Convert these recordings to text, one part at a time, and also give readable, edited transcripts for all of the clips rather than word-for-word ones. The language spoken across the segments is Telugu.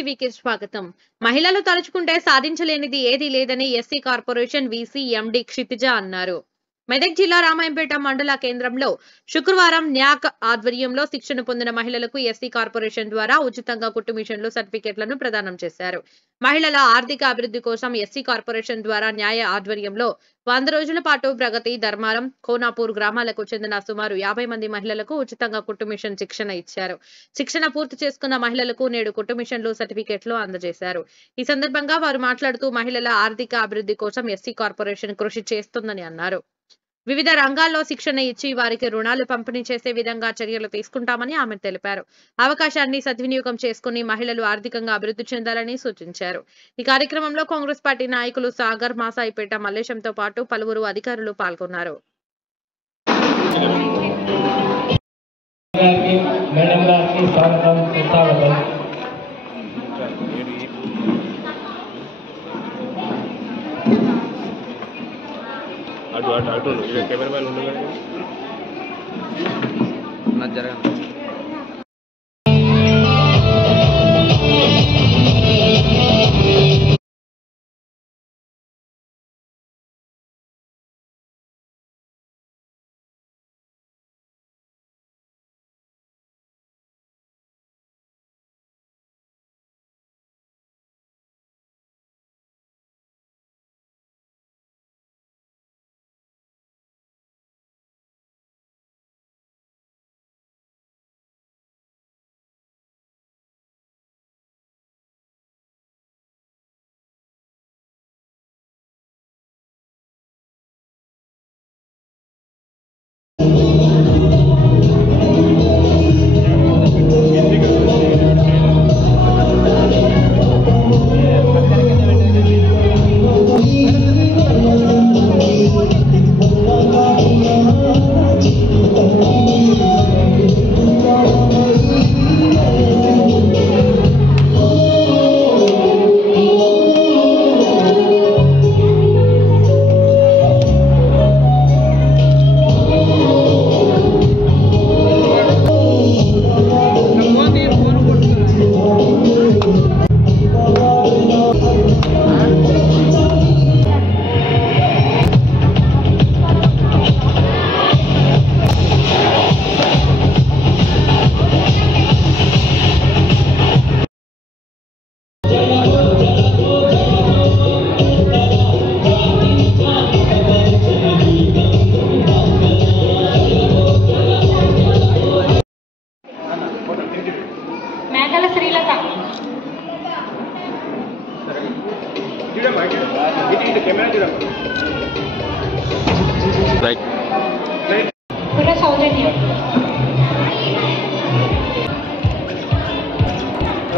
టీవీకి స్వాగతం. మహిళలు తలుచుకుంటే సాధించలేనిది ఏదీ లేదని ఎస్సీ కార్పొరేషన్ వీసీ ఎండి క్షితిజ అన్నారు. మెదక్ జిల్లా రామాయంపేట మండల కేంద్రంలో శుక్రవారం న్యాక్ ఆధ్వర్యంలో శిక్షణ పొందిన మహిళలకు ఎస్సీ కార్పొరేషన్ ద్వారా ఉచితంగా కుట్టు మిషన్లు సర్టిఫికెట్లను ప్రదానం చేశారు. మహిళల ఆర్థిక అభివృద్ధి కోసం ఎస్సీ కార్పొరేషన్ ద్వారా న్యాయ ఆధ్వర్యంలో 100 రోజుల పాటు ప్రగతి, ధర్మారం, కోనాపూర్ గ్రామాలకు చెందిన సుమారు 50 మంది మహిళలకు ఉచితంగా కుట్టు మిషన్ శిక్షణ ఇచ్చారు. శిక్షణ పూర్తి చేసుకున్న మహిళలకు నేడు కుట్టు మిషన్లు సర్టిఫికెట్లు అందజేశారు. ఈ సందర్భంగా వారు మాట్లాడుతూ మహిళల ఆర్థిక అభివృద్ధి కోసం ఎస్సీ కార్పొరేషన్ కృషి చేస్తుందని అన్నారు. వివిధ రంగాల్లో శిక్షణ ఇచ్చి వారికి రుణాలు పంపిణీ చేసే విధంగా చర్యలు తీసుకుంటామని ఆమె తెలిపారు. అవకాశాన్ని సద్వినియోగం చేసుకుని మహిళలు ఆర్థికంగా అభివృద్ధి చెందాలని సూచించారు. ఈ కార్యక్రమంలో కాంగ్రెస్ పార్టీ నాయకులు సాగర్, మాసాయిపేట మల్లేశంతో పాటు పలువురు అధికారులు పాల్గొన్నారు. అటు కెమెరామెన్ ఉండగా జరగదు.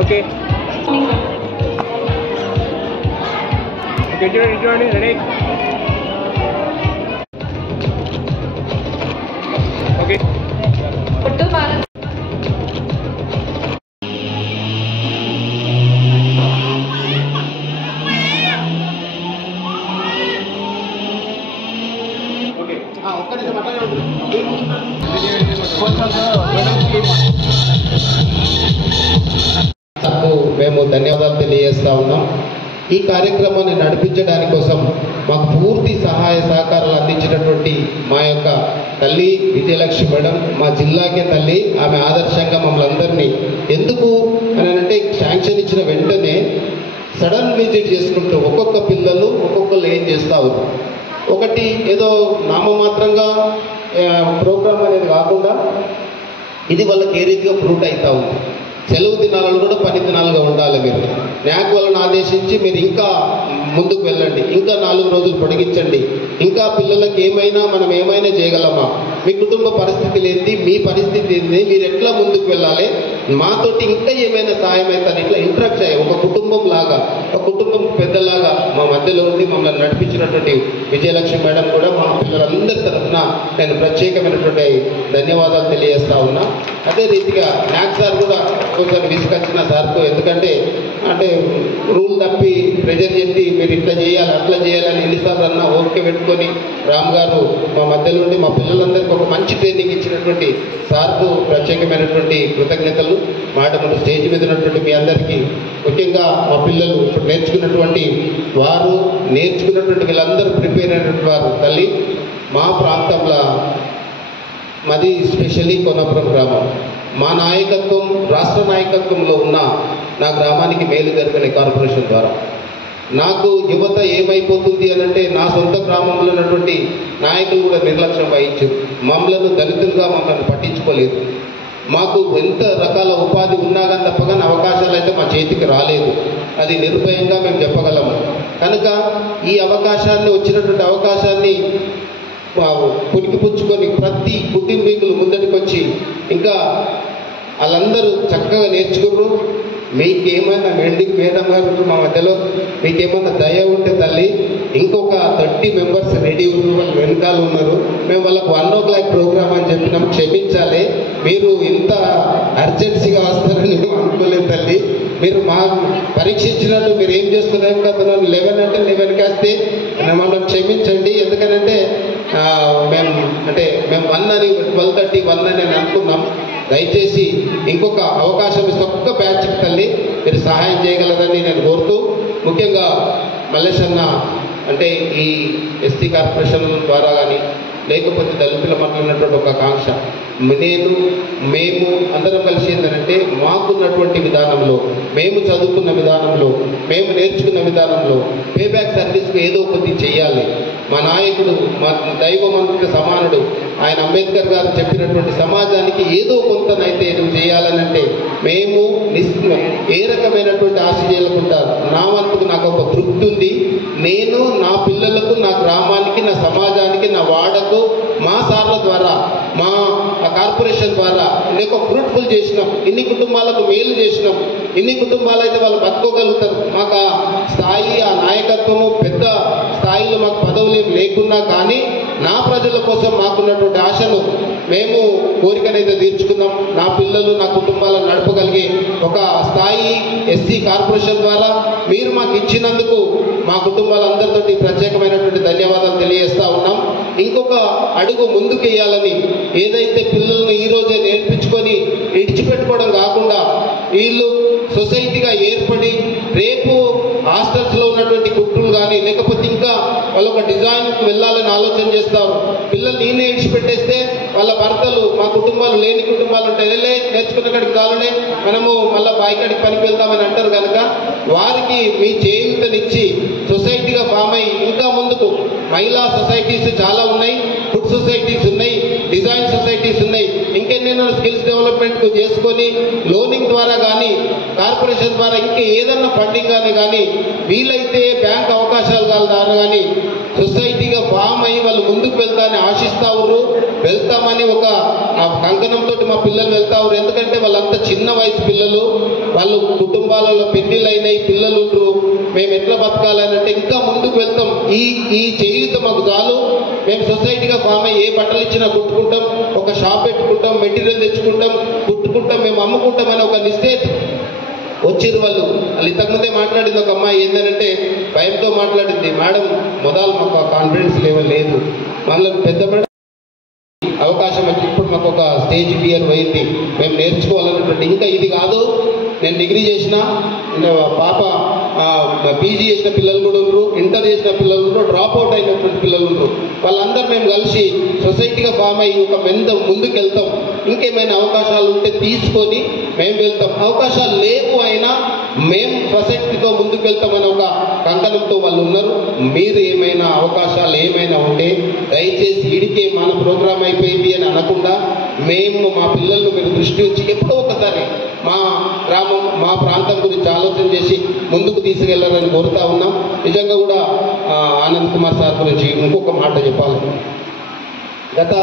ఓకే చూడండి రెడీ. ఓకే మేము ధన్యవాదాలు తెలియజేస్తా ఉన్నాం. ఈ కార్యక్రమాన్ని నడిపించడానికి కోసం మాకు పూర్తి సహాయ సహకారాలు అందించినటువంటి మా యొక్క తల్లి విజయలక్ష్మి మేడం, మా జిల్లాకే తల్లి. ఆమె ఆదర్శంగా మమ్మల్ని అందరినీ ఎందుకు అని అంటే శాంక్షన్ ఇచ్చిన వెంటనే సడన్ విజిట్ చేసుకుంటూ ఒక్కొక్క పిల్లలు ఒక్కొక్కరు ఏం చేస్తారు, ఒకటి ఏదో నామమాత్రంగా ప్రోగ్రామ్ అనేది కాకుండా ఇది వాళ్ళకి ఏ రీతిగా ఫ్రూట్ అవుతూ ఉంది. సెలవు దినాలలో కూడా పని దినాలుగా ఉండాలి. మీరు న్యాక్ వాళ్ళని ఆదేశించి మీరు ఇంకా ముందుకు వెళ్ళండి, ఇంకా 4 రోజులు పొడిగించండి. ఇంకా పిల్లలకి మనం ఏమైనా చేయగలమా, మీ కుటుంబ పరిస్థితి ఏంటి, మీ పరిస్థితి ఏంటి, మీరు ఎట్లా ముందుకు వెళ్ళాలి, మాతోటి ఇంకా ఏమైనా సాయం అవుతుంది, ఇట్లా ఇంట్రాక్ట్ అయ్యి ఒక కుటుంబం లాగా, ఒక కుటుంబం పెద్దలాగా మా మధ్యలో ఉండి మమ్మల్ని నడిపించినటువంటి విజయలక్ష్మి మేడం కూడా మా పిల్లలందరి తరఫున నేను ప్రత్యేకమైనటువంటి ధన్యవాదాలు తెలియజేస్తా ఉన్నా. అదే రీతిగా న్యాక్ సార్ కూడా కొంచెం విసుకొచ్చిన సార్కు, ఎందుకంటే అంటే రూల్ తప్పి ప్రెజర్ చేసి మీరు ఇట్లా చేయాలి అట్లా చేయాలని ఎన్నిసార్లు అన్నా ఓకే పెట్టుకొని రామ్ గారు మా మధ్యలో ఉండి మా పిల్లలందరికీ ఒక మంచి ట్రైనింగ్ ఇచ్చినటువంటి సార్కు ప్రత్యేకమైనటువంటి కృతజ్ఞతలు. పెద్దలు, మేడం స్టేజ్ మీద ఉన్నటువంటి మీ అందరికీ, ముఖ్యంగా మా పిల్లలు ఇప్పుడు నేర్చుకున్నటువంటి వారు, నేర్చుకున్నటువంటి వీళ్ళందరూ ప్రిపేర్ అయినటువంటి వారు. తల్లి, మా ప్రాంతంలో మాది స్పెషల్లీ కొనపురం గ్రామం. మా నాయకత్వం, రాష్ట్ర నాయకత్వంలో ఉన్న నా గ్రామానికి మేలు జరిగిన కార్పొరేషన్ ద్వారా నాకు యువత ఏమైపోతుంది అని అంటే, నా సొంత గ్రామంలో ఉన్నటువంటి నాయకులు కూడా నిర్లక్ష్యం వహించారు. మమ్మల్ని దళితులుగా మమ్మల్ని పట్టించుకోలేదు. మాకు ఎంత రకాల ఉపాధి ఉన్నా కానీ తప్పగానే అవకాశాలు అయితే మా చేతికి రాలేదు. అది నిర్భయంగా మేము చెప్పగలము. కనుక ఈ అవకాశాన్ని, వచ్చినటువంటి అవకాశాన్ని పుణికిపుచ్చుకొని ప్రతి కుటుంబీకులు ముందటికి వచ్చి ఇంకా వాళ్ళందరూ చక్కగా నేర్చుకున్నారు. మీకేమైనా మేడం గారు మా మధ్యలో మీకేమైనా దయ ఉంటే తల్లి, ఇంకొక 30 మెంబర్స్ రెడీ ఉన్నారు, వాళ్ళు వెనకాల ఉన్నారు. మేము వాళ్ళకు 1 o'clock ప్రోగ్రామ్ అని చెప్పినాం, క్షమించాలి. మీరు ఇంత అర్జెన్సీగా వస్తారని మేము అనుకోలేదు తల్లి. మీరు మా పరీక్షించినట్టు మీరు ఏం చేస్తున్నాం కదా, 11 అంటే 11కి వస్తే మమ్మల్ని క్షమించండి. ఎందుకంటే మేము 1 అని 12:30 1 అని అనుకున్నాం. దయచేసి ఇంకొక అవకాశం ఇస్తే ఒక్క బ్యాచ్ తల్లి మీరు సహాయం చేయగలరని నేను కోరుతూ, ముఖ్యంగా మల్లేశన్న అంటే ఈ ఎస్టీ కార్పొరేషన్ ద్వారా కానీ లేకపోతే దళితుల పట్ల ఉన్నటువంటి ఒక ఆకాంక్ష, మేము అందరం కలిసి ఏంటంటే మాకున్నటువంటి విధానంలో, మేము చదువుకున్న విధానంలో, మేము నేర్చుకున్న విధానంలో పేబ్యాక్ సర్వీస్కు ఏదో ఒకటి చేయాలి. మా నాయకుడు, మా దైవమంత్రి సమానుడు ఆయన అంబేద్కర్ గారు చెప్పినటువంటి సమాజానికి ఏదో కొంతనైతే చేయాలని అంటే మేము ఏ రకమైనటువంటి ఆశ చేయకుంటారు. నా వంతుకు నాకు ఒక తృప్తి ఉంది. నేను నా పిల్లలకు, నా గ్రామానికి, నా సమాజానికి, నా వాడకు మా సార్ల ద్వారా, మా కార్పొరేషన్ ద్వారా అనేక ఫ్రూట్ఫుల్ చేసినాం. ఇన్ని కుటుంబాలకు మేలు చేసినాం. ఇన్ని కుటుంబాలు అయితే వాళ్ళు బతుకోగలుగుతారు. మాకు ఆ స్థాయి, ఆ నాయకత్వము పెద్ద స్థాయిలో మాకు పదవులు ఏం లేకున్నా కానీ నా ప్రజల కోసం మాకున్నటువంటి ఆశను మేము కోరికనైతే తీర్చుకున్నాం. నా పిల్లలు, నా కుటుంబాలను నడపగలిగే ఒక స్థాయి ఎస్సీ కార్పొరేషన్ ద్వారా మీరు మాకు ఇచ్చినందుకు మా కుటుంబాలందరితోటి ప్రత్యేకమైనటువంటి ధన్యవాదాలు తెలియజేస్తా ఉన్నాం. ఇంకొక అడుగు ముందుకు వేయాలని, ఏదైతే పిల్లలను ఈరోజే నేర్పించుకొని ఇడిచిపెట్టుకోవడం కాకుండా వీళ్ళు సొసైటీగా ఏర్పడి రేపు హాస్టల్స్లో ఉన్నటువంటి కుట్రులు కానీ లేకపోతే ఇంకా వాళ్ళు ఒక డిజైన్కి వెళ్ళాలని ఆలోచన చేస్తారు. పిల్లలు నేనే ఇడిచిపెట్టేస్తే వాళ్ళ భర్తలు, మా కుటుంబాలు లేని కుటుంబాలు ఉంటాయి, నేర్చుకున్న కాడికి కావాలనే మనము మళ్ళీ బాయికాడికి పనికి వెళ్తామని అంటారు. కనుక వారికి మీ చేయూతనిచ్చి సొసైటీగా ఫామ్ అయ్యి ఇంకా ముందుకు మహిళా సొసైటీస్ చాలా ఉన్నాయి, ఫుడ్ సొసైటీస్ ఉన్నాయి, డిజైన్ సొసైటీస్ ఉన్నాయి. ఇంకెన్నెన్నో స్కిల్స్ డెవలప్మెంట్ చేసుకొని లోనింగ్ ద్వారా కానీ కార్పొరేషన్ ద్వారా ఇంకా ఏదన్నా ఫండింగ్ కానీ వీలైతే బ్యాంక్ అవకాశాలు ద్వారా కానీ సొసైటీగా ఫామ్ అయ్యి వాళ్ళు ముందుకు వెళ్తామని ఆశిస్తా ఉన్నారు. వెళ్తామని ఒక కంకణంతో మా పిల్లలు వెళ్తా ఉన్నారు. ఎందుకంటే వాళ్ళంతా చిన్న వయసు పిల్లలు, వాళ్ళు కుటుంబాలలో పెళ్లిళ్ళు అయినాయి, పిల్లలు ఉంటారు. మేము ఎట్లా బతకాలని అంటే ఇంకా ముందుకు వెళ్తాం. ఈ చేయూత మాకు చాలు. మేము సొసైటీగా ఫామ్ అయ్యి ఏ బట్టలు ఇచ్చినా కుట్టుకుంటాం, ఒక షాప్ పెట్టుకుంటాం, మెటీరియల్ తెచ్చుకుంటాం, కుట్టుకుంటాం, మేము అమ్ముకుంటామని ఒక నిశ్చయిత వచ్చిరు. వాళ్ళు ఇంతకుముందే మాట్లాడింది ఒక అమ్మాయి ఏంటంటే భయంతో మాట్లాడింది, మేడం మొదలు మాకు కాన్ఫిడెన్స్ లెవెల్ లేదు, మళ్ళీ పెద్ద మేడం అవకాశం వచ్చి ఇప్పుడు మాకు ఒక స్టేజ్ ఫియర్ పోయింది, మేము నేర్చుకోవాలన్నటువంటి. ఇంకా ఇది కాదు, నేను డిగ్రీ చేసిన పాప, పీజీ చేసిన పిల్లలు కూడా ఉన్నారు, ఇంటర్ చేసిన పిల్లలు ఉన్నారు, డ్రాప్ అవుట్ అయినటువంటి పిల్లలు ఉన్నారు. వాళ్ళందరూ మేము కలిసి సొసైటీగా ఫామ్ అయ్యి ఒక ముందుకు వెళ్తాం. ఇంకేమైనా అవకాశాలు ఉంటే తీసుకొని మేము వెళ్తాం. అవకాశాలు లేవు అయినా మేము సొసైటీతో ముందుకు వెళ్తామని ఒక కంకణంతో వాళ్ళు ఉన్నారు. మీరు ఏమైనా అవకాశాలు ఏమైనా ఉంటే దయచేసి ఇడికే మన ప్రోగ్రామ్ అయిపోయింది అని అనకుండా మేము మా పిల్లలను మీరు దృష్టి ఉంచి ఎప్పుడో ఒకసారి మా గ్రామం, మా ప్రాంతం గురించి ఆలోచన చేసి ముందుకు తీసుకెళ్లారని కోరుతా ఉన్నాం. నిజంగా కూడా ఆనంద్ కుమార్ సార్ గురించి ఇంకొక మాట చెప్పాలి. గత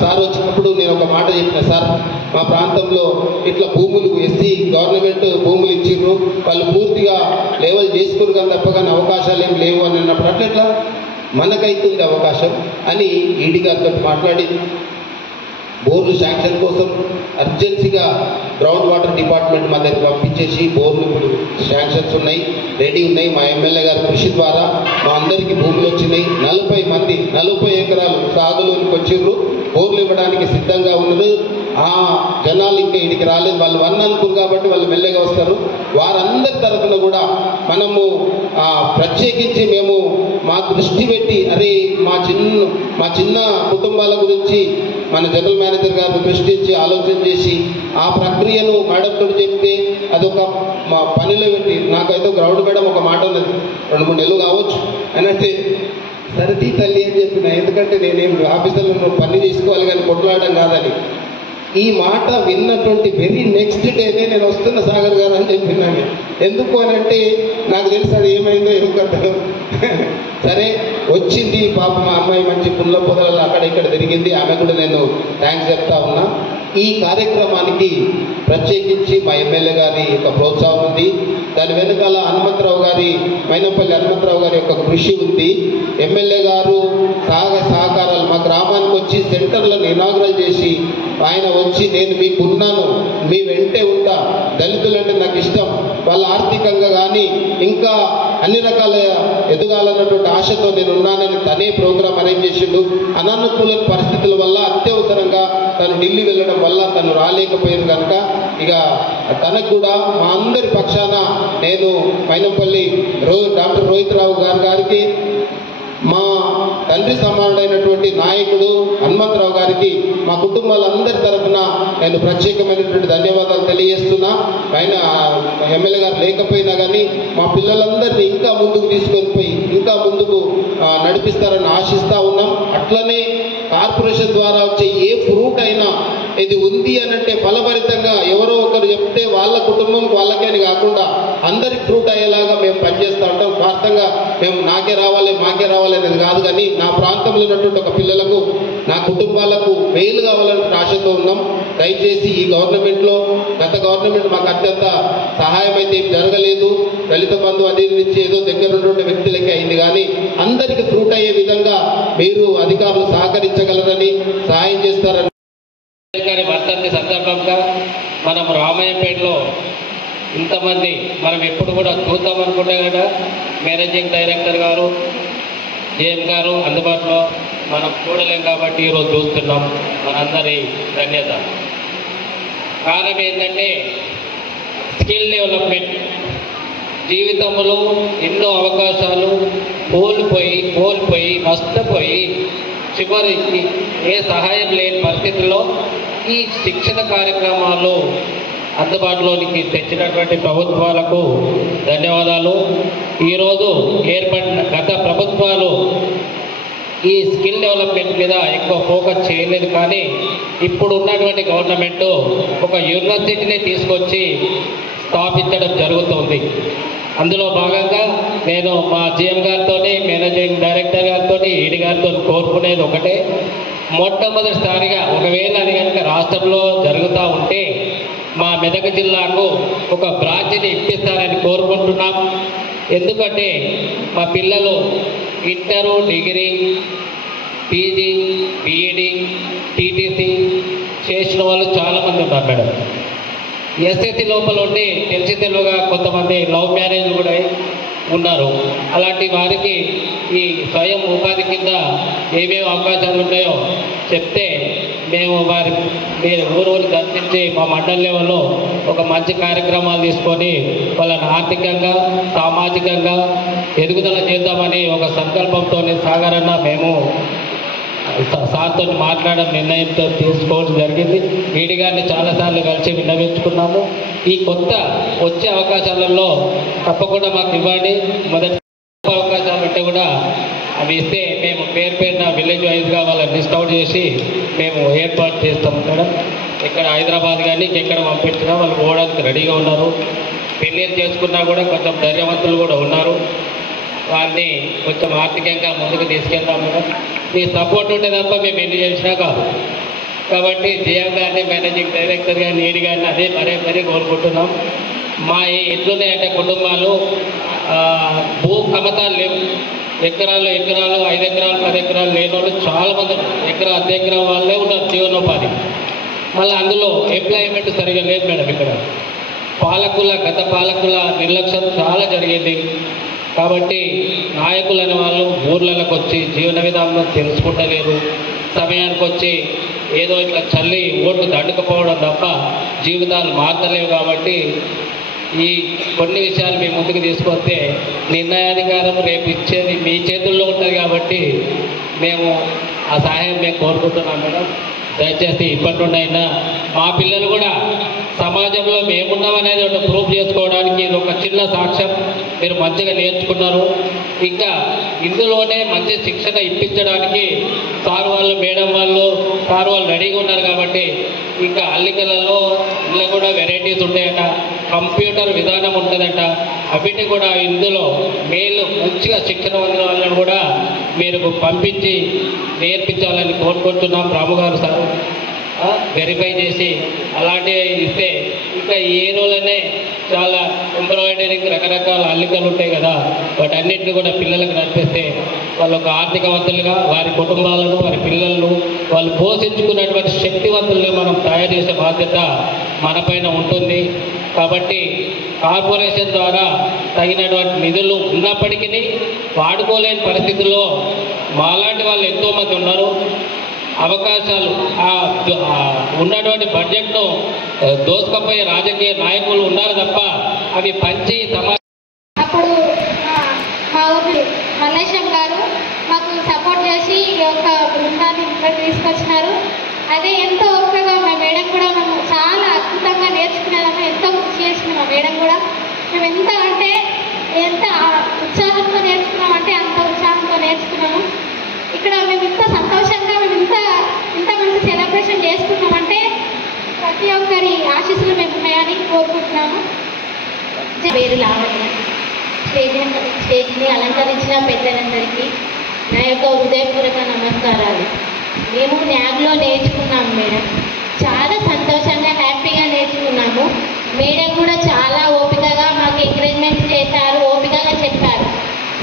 సార్ వచ్చినప్పుడు నేను ఒక మాట చెప్పిన, సార్ మా ప్రాంతంలో ఇట్లా భూములు ఎస్సీ గవర్నమెంట్ భూములు ఇచ్చిర్రు, వాళ్ళు పూర్తిగా లెవెల్ చేసుకుని కానీ తప్ప కానీ అవకాశాలు ఏం లేవు అని అన్నప్పుడు అట్లా మనకైతుంది అవకాశం అని ఈడీ గారితో మాట్లాడి బోర్లు శాంక్షన్ కోసం అర్జెన్సీగా గ్రౌండ్ వాటర్ డిపార్ట్మెంట్ మా దగ్గర పంపించేసి బోర్లు ఇప్పుడు శాంక్షన్స్ ఉన్నాయి, రెడీ ఉన్నాయి. మా ఎమ్మెల్యే గారి కృషి ద్వారా మా అందరికీ భూములు వచ్చినాయి. 40 మంది 40 ఎకరాలు సాగులోనికి వచ్చిర్రు, బోర్లు ఇవ్వడానికి సిద్ధంగా ఉన్నది. ఆ జనాలు ఇంకా ఇడికి రాలేదు, వాళ్ళు 1 అనుకున్నారు కాబట్టి వాళ్ళు మెల్లగా వస్తారు. వారందరి తరఫున కూడా మనము ప్రత్యేకించి మేము మా దృష్టి పెట్టి అరే మా చిన్న కుటుంబాల గురించి మన జనరల్ మేనేజర్ గారిని దృష్టించి ఆలోచన చేసి ఆ ప్రక్రియను మేడంతో చెప్తే అదొక మా పనిలో పెట్టి నాకైతే గ్రౌండ్ మేడం ఒక మాట ఉన్నది 2-3 నెలలు కావచ్చు అని అంటే సరతీ తల్లి అని చెప్పిన, ఎందుకంటే నేనేం ఆఫీసర్లో పని తీసుకోవాలి కానీ కొట్లాడడం కాదని. ఈ మాట విన్నటువంటి వెరీ నెక్స్ట్ డేనే నేను వస్తున్న సాగర్ గారు అని చెప్పినాను. ఎందుకు అని అంటే నాకు తెలుసు అది ఏమైందో ఎందుకంటారు. సరే వచ్చింది పాప, మా అమ్మాయి మంచి పుల్ల పొదలలో అక్కడ ఇక్కడ తిరిగింది, ఆమె కూడా నేను థ్యాంక్స్ చెప్తా ఉన్నా. ఈ కార్యక్రమానికి ప్రత్యేకించి మా ఎమ్మెల్యే గారి యొక్క ప్రోత్సాహం ఉంది, దాని వెనుకాల హనుమంతరావు గారి మైనంపల్లి హనుమంతరావు గారి యొక్క కృషి ఉంది. ఎమ్మెల్యే గారు సహకారాలు మా గ్రామానికి వచ్చి సెంటర్లను ఇనాగ్రల్ చేసి ఆయన వచ్చి నేను మీకు ఉన్నాను, మీ వెంటే ఉంటా, దళితులు అంటే నాకు ఇష్టం, వాళ్ళ ఆర్థికంగా కానీ ఇంకా అన్ని రకాల ఎదగాలన్నటువంటి ఆశతో నేను ఉన్నానని తనే ప్రోగ్రాం అరేంజ్ చేసిండు. అనానుకూల పరిస్థితుల వల్ల అత్యవసరంగా తను ఢిల్లీ వెళ్ళడం వల్ల తను రాలేకపోయాను కనుక ఇక తనకు కూడా మా అందరి పక్షాన నేను మైనంపల్లి డాక్టర్ రోహిత్ రావు గారికి, మా తండ్రి సమానుడైనటువంటి నాయకుడు హనుమంతరావు గారికి, మా కుటుంబాలందరి తరఫున నేను ప్రత్యేకమైనటువంటి ధన్యవాదాలు తెలియజేస్తున్నా. ఆయన ఎమ్మెల్యే గారు లేకపోయినా కానీ మా పిల్లలందరినీ ఇంకా ముందుకు తీసుకొని పోయి ఇంకా ముందుకు నడిపిస్తారని ఆశిస్తూ ఉన్నాం. అట్లనే కార్పొరేషన్ ద్వారా వచ్చే ఏ ఫ్రూట్ అయినా ఇది ఉంది అని అంటే ఫలభరితంగా ఎవరో ఒకరు చెప్తే వాళ్ళ కుటుంబం వాళ్ళకే అని కాకుండా అందరికి ఫ్రూట్ అయ్యేలాగా మేము పనిచేస్తూ ఉంటాం. స్వార్థంగా మేము నాకే రావాలి మాకే రావాలి అనేది కాదు, కానీ నా ప్రాంతంలో ఉన్నటువంటి ఒక పిల్లలకు నా కుటుంబాలకు మేలు కావాలంటే ఆశతో ఉన్నాం. దయచేసి ఈ గవర్నమెంట్లో గత గవర్నమెంట్ మాకు అత్యంత సహాయం అయితే ఏం జరగలేదు, దళిత బంధు అది నుంచి ఏదో దగ్గర ఉన్నటువంటి వ్యక్తులకే అయింది, కానీ అందరికీ ఫ్రూట్ అయ్యే విధంగా మీరు అధికారులు సహకరించగలరని సహాయం చేస్తారని. వర్ధంతి సందర్భంగా మనం రామాయంపేటలో ఇంతమంది మనం ఎప్పుడు కూడా చూద్దాం అనుకుంటే కదా మేనేజింగ్ డైరెక్టర్ గారు జేఎం గారు అందుబాటులో మనం చూడలేం కాబట్టి ఈరోజు చూస్తున్నాం. మనందరి ధన్యత. కారణం ఏంటంటే స్కిల్ డెవలప్మెంట్. జీవితంలో ఎన్నో అవకాశాలు కోల్పోయి నష్టపోయి చివరికి ఏ సహాయం లేని పరిస్థితుల్లో ఈ శిక్షణ కార్యక్రమాలు అందుబాటులోనికి తెచ్చినటువంటి ప్రభుత్వాలకు ధన్యవాదాలు. ఈరోజు ఏర్పడిన గత ప్రభుత్వాలు ఈ స్కిల్ డెవలప్మెంట్ మీద ఎక్కువ ఫోకస్ చేయలేదు, కానీ ఇప్పుడు ఉన్నటువంటి గవర్నమెంట్ ఒక యూనివర్సిటీని తీసుకొచ్చి స్థాపించడం జరుగుతుంది. అందులో భాగంగా నేను మా జిఎం గారితో మేనేజింగ్ డైరెక్టర్ గారితో ఈడీ గారితో కోరుకునేది ఒకటే, మొట్టమొదటిసారిగా ఒకవేళ అది కనుక రాష్ట్రంలో జరుగుతూ ఉంటే మా మెదక్ జిల్లాకు ఒక బ్రాంచ్ని ఇప్పిస్తారని కోరుకుంటున్నాం. ఎందుకంటే మా పిల్లలు inter, degree, PG, BEd, TTC చేసిన వాళ్ళు చాలామంది ఉన్నారు మేడం. ఎస్ఎస్సి లోపల ఉండి తెలిసి తెలుగుగా కొంతమంది లవ్ మ్యారేజ్ కూడా ఉన్నారు. అలాంటి వారికి ఈ స్వయం ఉపాధి కింద ఏమేమి అవకాశాలు ఉన్నాయో చెప్తే మేము మీరు ఊరు దర్శించి మా మండల లెవెల్లో ఒక మంచి కార్యక్రమాలు తీసుకొని వాళ్ళని ఆర్థికంగా సామాజికంగా ఎదుగుదల చేద్దామని ఒక సంకల్పంతో సాగరన్న మేము సార్తో మాట్లాడడం నిర్ణయంతో తీసుకోవడం జరిగింది. ఈడీ గారిని చాలాసార్లు కలిసి విన్నవించుకున్నాము. ఈ కొత్త వచ్చే అవకాశాలలో తప్పకుండా మాకు ఇవ్వండి. మొదటి అవకాశాలు ఉంటే కూడా అవి ఇస్తే మేము పేరున విలేజ్ వైజ్గా వాళ్ళని లిస్ట్ అవుట్ చేసి మేము ఏర్పాటు చేస్తాం మేడం. ఇక్కడ హైదరాబాద్ కానీ ఎక్కడ పంపించినా వాళ్ళు పోవడానికి రెడీగా ఉన్నారు. పెళ్ళిళ్ళు చేసుకున్నా కూడా కొంచెం ధైర్యవంతులు కూడా ఉన్నారు. వారిని కొంచెం ఆర్థికంగా ముందుకు తీసుకెళ్తాం మేడం. మీ సపోర్ట్ ఉంటే తప్ప మేము ఎన్ని చేసినా కాదు. కాబట్టి జిఎం గారిని మేనేజింగ్ డైరెక్టర్ గారిని ఈడీ గారిని అదే మరీ కోరుకుంటున్నాం. మా ఎట్లున్నాయంటే కుటుంబాలు భూ కమతాలు లేవు. ఎకరాలు 5 ఎకరాలు 10 ఎకరాలు లేని వాళ్ళు చాలామంది ఎకరా 10 ఎకరం వాళ్ళే ఉన్నారు జీవనోపాధి. మళ్ళీ అందులో ఎంప్లాయ్మెంట్ సరిగా లేదు మేడం. ఇక్కడ గత పాలకుల నిర్లక్ష్యం చాలా జరిగింది. కాబట్టి నాయకులు అనే వాళ్ళు ఊర్లలోకి వచ్చి జీవన విధానం తెలుసుకుంటలేరు. సమయానికి వచ్చి ఏదో ఇట్లా చల్లి ఓట్లు దండుకుపోవడం తప్ప జీవితాలు మారతలేవు. కాబట్టి ఈ కొన్ని విషయాలు మీ ముందుకు తీసుకొస్తే నిర్ణయాధికారం రేపు ఇచ్చేది మీ చేతుల్లో ఉంటుంది. కాబట్టి మేము ఆ సహాయం మేము కోరుకుంటున్నాం మేడం. దయచేసి ఇప్పటి నుండి అయినా మా పిల్లలు కూడా సమాజంలో మేమున్నామనేది ఒక ప్రూఫ్ చేసుకోవడానికి ఇది ఒక చిన్న సాక్ష్యం. మీరు మంచిగా నేర్చుకున్నారు. ఇంకా ఇందులోనే మంచి శిక్షణ ఇప్పించడానికి సార్ వాళ్ళు మేడం వాళ్ళు సార్ వాళ్ళు రెడీగా ఉన్నారు. కాబట్టి ఇంకా అల్లికలలో ఇందులో కూడా వెరైటీస్ ఉంటాయట, కంప్యూటర్ విధానం ఉంటుందట. అవిటిని కూడా ఇందులో మేలు మంచిగా శిక్షణ పొందిన వాళ్ళని కూడా మీరు పంపించి నేర్పించాలని కోరుకుంటున్నాం. రాముగారు సార్ వెరిఫై చేసి అలాంటివి ఇస్తే ఇంకా ఏ రోజులనే చాలా ఎంబ్రాయిడరింగ్ రకరకాల అల్లికలు ఉంటాయి కదా, వాటన్నిటిని కూడా పిల్లలకు నడిపిస్తే వాళ్ళు ఒక ఆర్థికవంతులుగా వారి కుటుంబాలను వారి పిల్లలను వాళ్ళు పోషించుకున్నటువంటి శక్తివంతులుగా మనం తయారు చేసే బాధ్యత మనపైన ఉంటుంది. కాబట్టి కార్పొరేషన్ ద్వారా తగినటువంటి నిధులు ఉన్నప్పటికీ వాడుకోలేని పరిస్థితుల్లో మాలాంటి వాళ్ళు ఎంతోమంది ఉన్నారు. అవకాశాలు ఉన్నటువంటి బడ్జెట్ను దోసుకపోయే రాజకీయ నాయకులు ఉన్నారు తప్ప అవి పంచి అప్పుడు మా ఊరు మల్లేశం గారు మాకు సపోర్ట్ చేసి ఈ యొక్క బృందాన్ని తీసుకొచ్చినారు. అదే ఎంతో ఓపికగా మా మేడం కూడా మేము చాలా అద్భుతంగా నేర్చుకునేదాము. ఎంతో కృషి చేసింది మా మేడం కూడా. మేము ఎంత ఉత్సాహంతో నేర్చుకున్నామంటే అంత ఉత్సాహంతో నేర్చుకున్నాము. ఇక్కడ మేము ఇంత సంతోషంగా మేము ఇంత మంచి సెలబ్రేషన్ చేసుకున్నామంటే ప్రతి ఒక్కరి ఆశీస్సులు మేము ఉన్నాయని కోరుకుంటున్నాము. పేరు లావణ్య. స్టేజ్ని అలంకరించిన పెద్దలందరికీ నా యొక్క హృదయపూర్వక నమస్కారాలు. మేము న్యాగ్లో నేర్చుకున్నాము మేడం. చాలా సంతోషంగా హ్యాపీగా నేర్చుకున్నాము. మేడం కూడా చాలా ఓపికగా మాకు ఎంకరేజ్మెంట్ చేశారు, ఓపికగా చెప్పారు.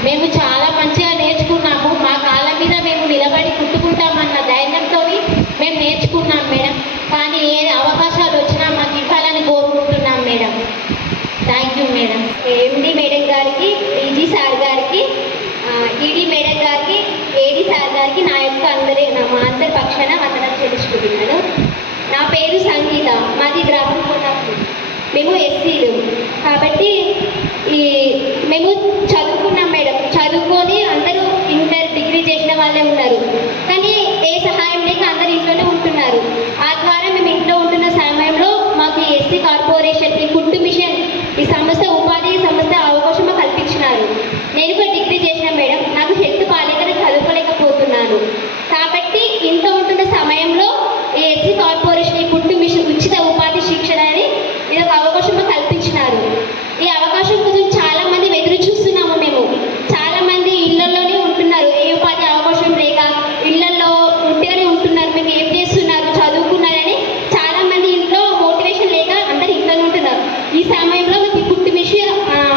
మేము చాలా మంచిగా నేర్చుకున్నాము. మా కాళ్ళ మీద మేము నిలబడి కుట్టుకుంటామన్న ధైర్యంతో మేము నేర్చుకున్నాం మేడం. కానీ ఏ అవకాశాలు వచ్చినా మాకు ఇవ్వాలని కోరుకుంటున్నాం madam. Thank you madam. MD madam గారికి, ఈజీ సార్ గారికి, ఈడీ మేడం గారికి, ఏడీ సార్ గారికి నా యొక్క మా అందరి పక్షాన వందనాలు తెలుసుకుంటున్నాను. నా పేరు సంగీత, మాది గ్రామం కోటాపూర్. మేము ఎస్సీలు కాబట్టి మేము చదువుకున్నాం మేడం. చదువుకొని అందరూ ఇంటర్ డిగ్రీ చేసిన వాళ్ళే ఉన్నారు. కానీ ఏ సహాయం లేక అందరూ ఇంట్లోనే ఉంటున్నారు. ఆ ద్వారా మేము ఇంట్లో ఉంటున్న సమయంలో మాకు ఎస్సీ కార్పొరేషన్ ఈ కుట్టు మిషన్ ఈ సంస్థ ఉపాధి సంస్థ అవకాశం కల్పించినారు. నేను కూడా డిగ్రీ చేసిన మేడం. నాకు హెల్త్ బాగాలేక చదువుకోలేకపోతున్నాను. కాబట్టి ఇంట్లో ఉంటున్న సమయంలో ఈ ఎస్సీ కార్పొరేషన్ ఈ కుట్టు మిషన్ ఉచిత ఉపాధి శిక్షణ అని ఇది ఒక అవకాశం కల్పించినారు. ఈ అవకాశం కోసం చాలా మంది ఎదురు చూస్తున్నాము. మేము చాలా మంది ఇళ్లలోనే ఉంటున్నారు. ఏ ఉపాధి అవకాశం లేక ఇళ్లలో ఉంటేనే ఉంటున్నారు. మీకు ఏం చేస్తున్నారు, చదువుకున్నారని చాలా మంది ఇంట్లో మోటివేషన్ లేక అందరు ఇంట్లోనే ఉంటున్నారు. ఈ సమయంలో మీకు కుట్టు మిషన్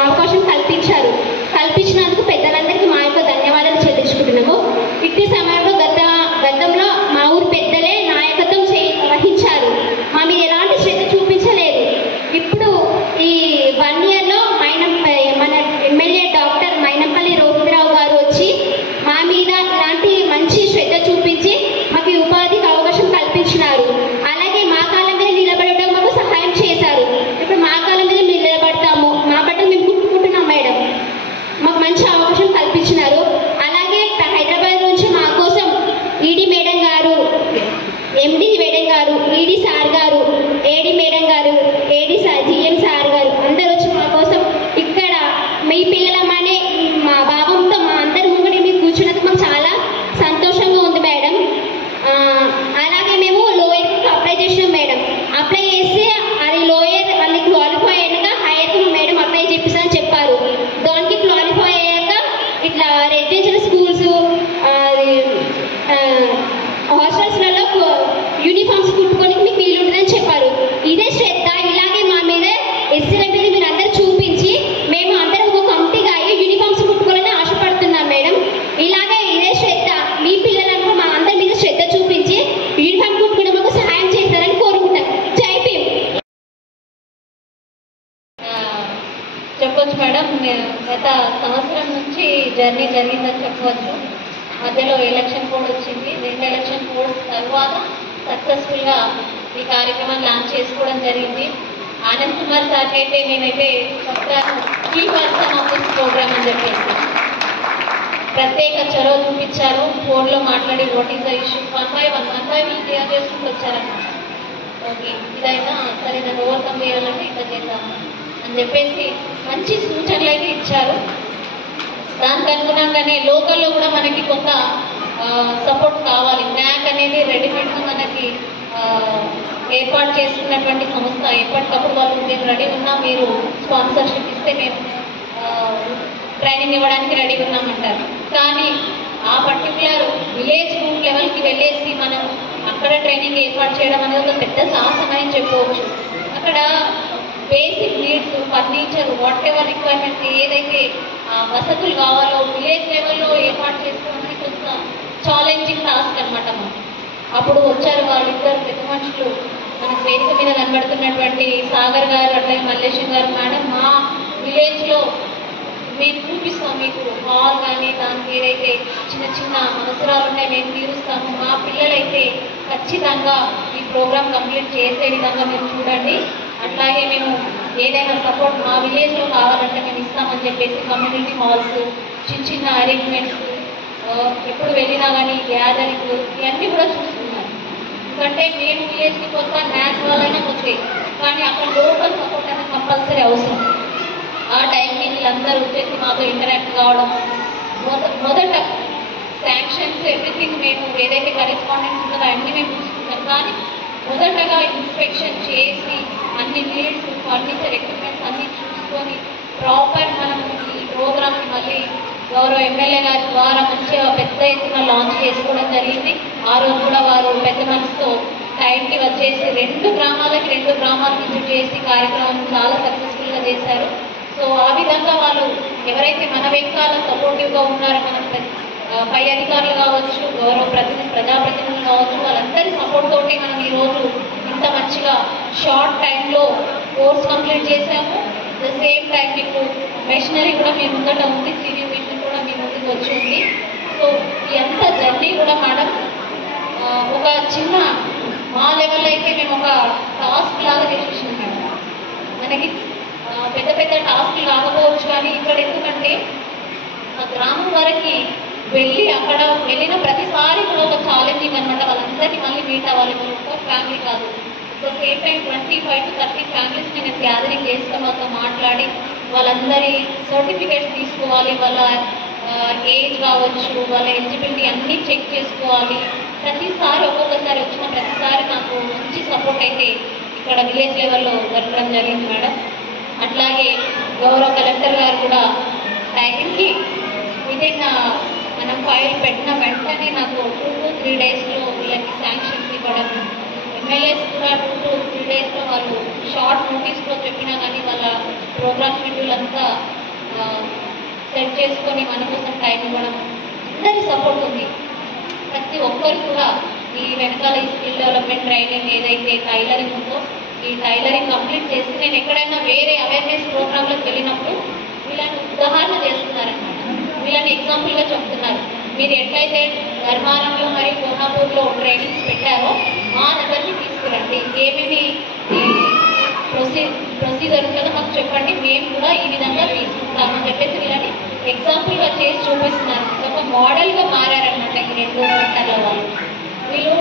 అవకాశం కల్పించినందుకు పెద్దలందరికీ మా యొక్క ధన్యవాదాలు చెల్లించుకుంటున్నాము. ఇట్టి సమయంలో గతంలో మా ఊరు పెద్దలే నాయకత్వం వహించారు. మా మీద ఎలాంటి శ్రద్ధ చూపించలేదు. ఇప్పుడు ఈ 1 yearలో మన ఎమ్మెల్యే డాక్టర్ మైనంపల్లి రోహితరావు గారు వచ్చి మా మీద ఇలాంటి మంచి శ్రద్ధ చూపించి మాకు ఉపాధికి అవకాశం కల్పించినారు. అలాగే మా కాళ్ళ మీద నిలబడటం మాకు సహాయం చేశారు. ఇప్పుడు మా కాళ్ళ మీద నిలబడతాము, మా బట్టలు మేము కుట్టుకుంటున్నాం మేడం. మాకు మంచి అవకాశం కల్పించినారు. అలాగే హైదరాబాద్ నుంచి మా కోసం ఈడీ మేడం గారు, ఎండి మేడం గారు, ఈడీ సార్ గారు, ఏడీ మేడం గారు, ఏడీ సార్, జిఎం సార్ గారు అందరూ వచ్చి మా కోసం ఇక్కడ మీ పిల్లలమ్మనే మా భావంతో మా అందరి ముంగడి మీకు కూర్చున్నందుకు మాకు చాలా సంతోషంగా ఉంది మేడం. అలాగే మేము లోయర్కి అప్లై చేసినాం మేడం. అప్లై చేస్తే అది లోయర్ అది క్వాలిఫై అయ్యాక హైయర్కి మేడం అప్లై చేపిస్తామని చెప్పారు. దానికి క్వాలిఫై అయ్యాక ఇట్లా రెసిడెన్షియల్ స్కూల్స్ హాస్టల్స్లలో యూనిఫామ్స్ కుట్టుకొని మీకు వీలు ఉంటుందని చెప్పారు. ఇదే శ్రద్ధ ఇలాగే మా మీద ఎస్సీల మీద మీరు అందరూ చూపించి మేము అందరం ఒక కమిటీగా అయ్యి యూనిఫామ్స్ కుట్టుకోవాలని ఆశపడుతున్నాం మేడం. ఇలాగే ఇదే శ్రద్ధ మీ పిల్లలను మా అందరి మీద శ్రద్ధ చూపించి యూనిఫామ్ కుట్టుకునే మాకు సహాయం చేస్తారని కోరుకుంటాం. జై భీమ్. చెప్పొచ్చు మేడం. గత సంవత్సరం నుంచి జర్నీ జరిగిందని చెప్పవచ్చు. మధ్యలో ఎలక్షన్ కోడ్ వచ్చింది. 2 ఎలక్షన్ కోడ్ తర్వాత సక్సెస్ఫుల్గా ఈ కార్యక్రమాన్ని లాంచ్ చేసుకోవడం జరిగింది. ఆనంద్ కుమార్ సార్కి అయితే నేనైతే చెప్తాను, key person of this program అని చెప్పేసి ప్రత్యేక చొరవ చూపించారు. ఫోన్లో మాట్లాడి what is the issue 1 by 1 clear చేసుకుంటూ వచ్చారన్నమాట. ఓకే, ఇదైనా సరే దాన్ని ఓవర్కమ్ చేయాలంటే ఇట్లా చేద్దాము అని చెప్పేసి మంచి సూచనలు అయితే ఇచ్చారు. దానికి అనుగుణంగానే లోకల్లో కూడా మనకి కొంత సపోర్ట్ కావాలి. న్యాక్ అనేది రెడీమేడ్గా మనకి ఏర్పాటు చేసుకున్నటువంటి సంస్థ. ఎప్పటికప్పుడు వాళ్ళు మేము రెడీ ఉన్నా, మీరు స్పాన్సర్షిప్ ఇస్తే మేము ట్రైనింగ్ ఇవ్వడానికి రెడీ ఉన్నామంటారు. కానీ ఆ పర్టికులర్ విలేజ్ రూట్ లెవెల్కి వెళ్ళేసి మనం అక్కడ ట్రైనింగ్ ఏర్పాటు చేయడం అనేది ఒక పెద్ద సాహసం అని చెప్పవచ్చు. అక్కడ basic needs, furniture, what ever requirement ఏదైతే వసతులు కావాలో విలేజ్ లెవెల్లో ఏర్పాటు చేసుకోవడానికి కొంత ఛాలెంజింగ్ టాస్క్ అనమాట. అప్పుడు వచ్చారు వాళ్ళిద్దరు పెద్ద మనుషులు, మనకు వేదిక మీద కనబడుతున్నటువంటి సాగర్ గారు, అట్లాగే మల్లేశం గారు. మేడం, మా విలేజ్లో మేము చూపిస్తాం మీకు హాల్ కానీ దానికి ఏదైతే చిన్న చిన్న అవసరాలు ఉన్నాయో మేము తీరుస్తాము. మా పిల్లలైతే ఖచ్చితంగా ఈ ప్రోగ్రామ్ కంప్లీట్ చేసే విధంగా మీరు చూడండి. అట్లాగే మేము ఏదైనా సపోర్ట్ మా విలేజ్లో కావాలంటే మేము ఇస్తామని చెప్పేసి కమ్యూనిటీ హాల్స్, చిన్న చిన్న అరేంజ్మెంట్స్, ఎప్పుడు వెళ్ళినా కానీ గ్యాదరింగ్ ఇవన్నీ కూడా చూస్తున్నారు. ఎందుకంటే మేము విలేజ్కి కొత్త న్యాక్ వాళ్ళైనా వచ్చాయి, కానీ అక్కడ లోకల్ సపోర్ట్ అనేది కంపల్సరీ అవసరం. ఆ టైంకి వీళ్ళందరూ వచ్చేసి మాతో ఇంటరాక్ట్ కావడం, మొదట శాంక్షన్స్ ఎవ్రీథింగ్ మేము ఏదైతే కరెస్పాండెన్స్ ఉంటుందో అన్నీ మేము చూసుకుంటాం. కానీ మొదటగా ఇన్స్పెక్షన్ చేసి అన్ని నీడ్స్, ఫర్నిచర్, ఎక్విప్మెంట్స్ అన్నీ చూసుకొని ప్రాపర్ మనం ఈ ప్రోగ్రామ్ని మళ్ళీ గౌరవ ఎమ్మెల్యే గారి ద్వారా మంచిగా పెద్ద ఎత్తున లాంచ్ చేసుకోవడం జరిగింది. ఆ రోజు కూడా వారు పెద్ద మనసుతో టైంకి వచ్చేసి 2 గ్రామాలకి 2 గ్రామాలు విజిట్ చేసి కార్యక్రమం చాలా సక్సెస్ఫుల్గా చేశారు. సో ఆ విధంగా వాళ్ళు ఎవరైతే మన వెనకాల సపోర్టివ్గా ఉన్నారో, మన పై అధికారులు కావచ్చు, గౌరవ ప్రజాప్రతినిధులు కావచ్చు, వాళ్ళందరి సపోర్ట్ తోటి మనం ఈరోజు ఇంత మంచిగా షార్ట్ టైంలో కోర్స్ కంప్లీట్ చేశాము. ద సేమ్ టైం మీకు మెషినరీ కూడా మీ ముందట ఉంది, సీనియర్ మిషన్ కూడా మీ ముందుకు వచ్చింది. సో ఈ అంత జర్నీ కూడా మేడం ఒక చిన్న మా లెవెల్లో అయితే మేము ఒక టాస్క్ లాగా చేసేసాం మేడం. మనకి పెద్ద పెద్ద టాస్క్లు కాకపోవచ్చు, కానీ ఇక్కడ ఎందుకంటే ఆ గ్రామం వరకు వెళ్ళి అక్కడ వెళ్ళిన ప్రతిసారి కూడా ఒక ఛాలెంజింగ్ అనమాట. వాళ్ళందరినీ మళ్ళీ మీట్ అవ్వాలి. ఒక్క ఫ్యామిలీ కాదు, సేమ్ టైం 25 to 30 ఫ్యామిలీస్ నేను గ్యాదరింగ్ చేస్తాం, వాళ్ళతో మాట్లాడి వాళ్ళందరి సర్టిఫికేట్స్ తీసుకోవాలి, వాళ్ళ ఏజ్ కావచ్చు, వాళ్ళ ఎలిజిబిలిటీ అన్నీ చెక్ చేసుకోవాలి. ప్రతిసారి ఒక్కొక్కసారి వచ్చిన ప్రతిసారి నాకు మంచి సపోర్ట్ అయితే ఇక్కడ విలేజ్ లెవెల్లో దొరకడం జరిగింది మేడం. అట్లాగే గౌరవ కలెక్టర్ గారు కూడా టైంకి విదిన్ మనం ఫైల్ పెట్టిన వెంటనే నాకు 2 to 3 డేస్లో వీళ్ళకి శాంక్షన్స్ ఇవ్వడం, ఎమ్మెల్యేస్ కూడా 2 to 3 డేస్లో వాళ్ళు షార్ట్ నోటీస్లో చెప్పినా కానీ వాళ్ళ ప్రోగ్రామ్ షెడ్యూల్ అంతా సెట్ చేసుకొని మన కోసం టైం ఇవ్వడం, అందరి సపోర్ట్ ఉంది. ప్రతి ఒక్కరు కూడా ఈ వెనకాల ఈ స్కిల్ డెవలప్మెంట్ ట్రైనింగ్ ఏదైతే టైలరింగ్ ఉందో ఈ టైలరింగ్ కంప్లీట్ చేసి నేను ఎక్కడైనా వేరే అవేర్నెస్ ప్రోగ్రాంలోకి వెళ్ళినప్పుడు వీళ్ళని ఉదాహరణ చేస్తున్నారన్నమాట. వీళ్ళని ఎగ్జాంపుల్గా చెప్తున్నారు. మీరు ఎట్లయితే ధర్మారంలో మరియు కోనాపూర్లో ట్రైనింగ్స్ పెట్టారో మా దగ్గరికి తీసుకురండి, ఏమేమి ప్రొసీజర్ ఉంటుందో మాకు చెప్పండి, మేము కూడా ఈ విధంగా తీసుకుంటామని చెప్పేసి వీళ్ళని ఎగ్జాంపుల్గా చేసి చూపిస్తున్నారు. ఒక మోడల్గా మారారనమాట ఈ 2 సెంటర్ల వాళ్ళు. వీళ్ళు